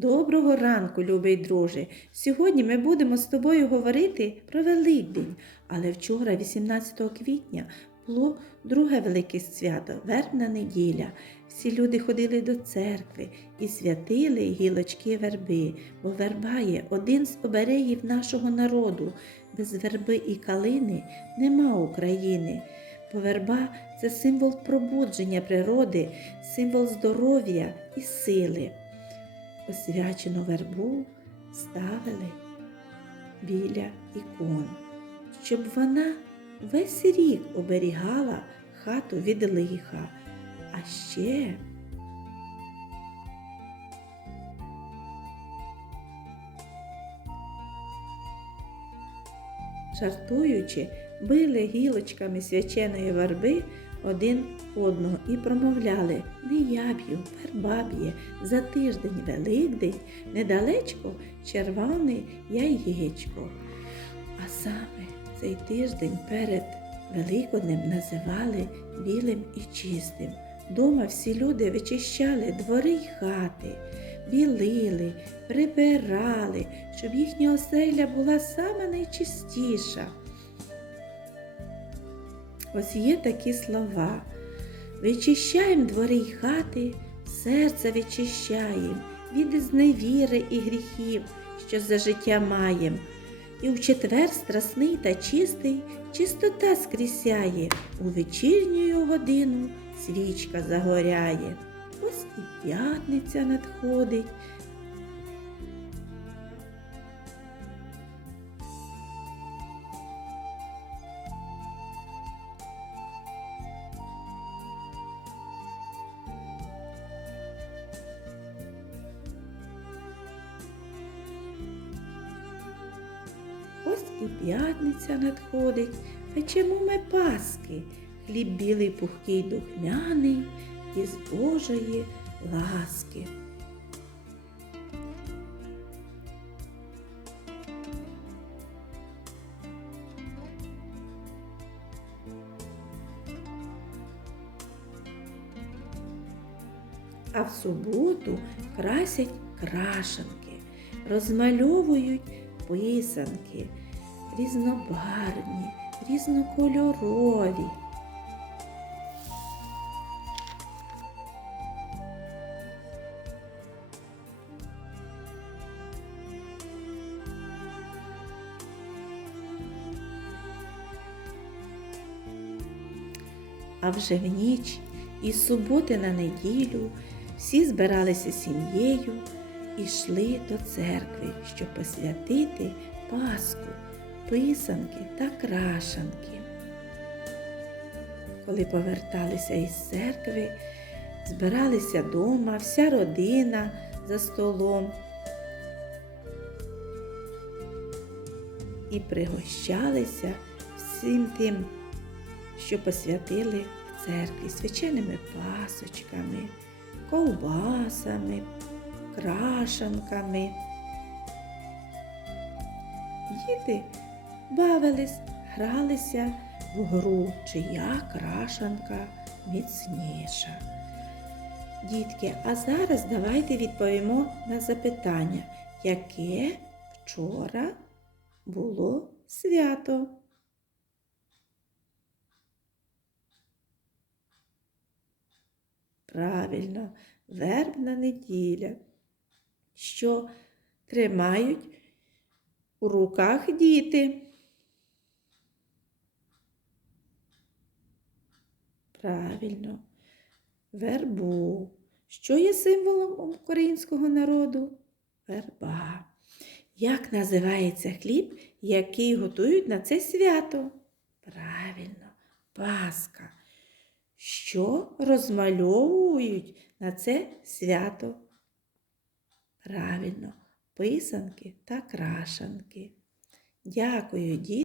Доброго ранку, любий друже. Сьогодні ми будемо з тобою говорити про Великдень. Але вчора, 18 квітня, було друге велике свято вербна неділя. Всі люди ходили до церкви і святили гілочки верби, бо верба є один з оберегів нашого народу. Без верби і калини нема України. Бо верба це символ пробудження природи, символ здоров'я і сили освячену вербу ставили біля ікон, щоб вона весь рік оберігала хату від лиха. А ще жартуючи, били гілочками свяченої верби один одного і промовляли не я б'ю, верба б'є, за тиждень Великдень, недалечко червоне яєчко. А саме цей тиждень перед Великоднем називали білим і чистим. Дома всі люди вичищали двори й хати, білили, прибирали, щоб їхня оселя була сама найчистіша. Ось є такі слова. Вичищаєм двори й хати, серце вичищаєм від зневіри і гріхів, що за життя маєм. І в четвер страсний та чистий чистота скрісяє, у вечірню годину свічка загоряє. Ось і п'ятниця надходить. Ось і п'ятниця надходить, печемо ми паски, хліб білий пухкий духмяний із Божої ласки. А в суботу красять крашанки, розмальовують писанки, різнобарвні, різнокольорові. А вже в ніч із суботи на неділю всі збиралися сім'єю і йшли до церкви, щоб посвятити Пасху, писанки та крашанки. Коли поверталися із церкви, збиралися дома, вся родина за столом і пригощалися всім тим, що посвятили в церкві свяченими пасочками, ковбасами, крашанками. Діти бавились, гралися в гру, чия крашанка міцніша. Дітки, а зараз давайте відповімо на запитання, яке вчора було свято. Правильно, вербна неділя, що тримають у руках діти. Правильно, вербу. Що є символом українського народу? Верба. Як називається хліб, який готують на це свято? Правильно, Пасха. Що розмальовують на це свято? Правильно, писанки та крашанки. Дякую, діти.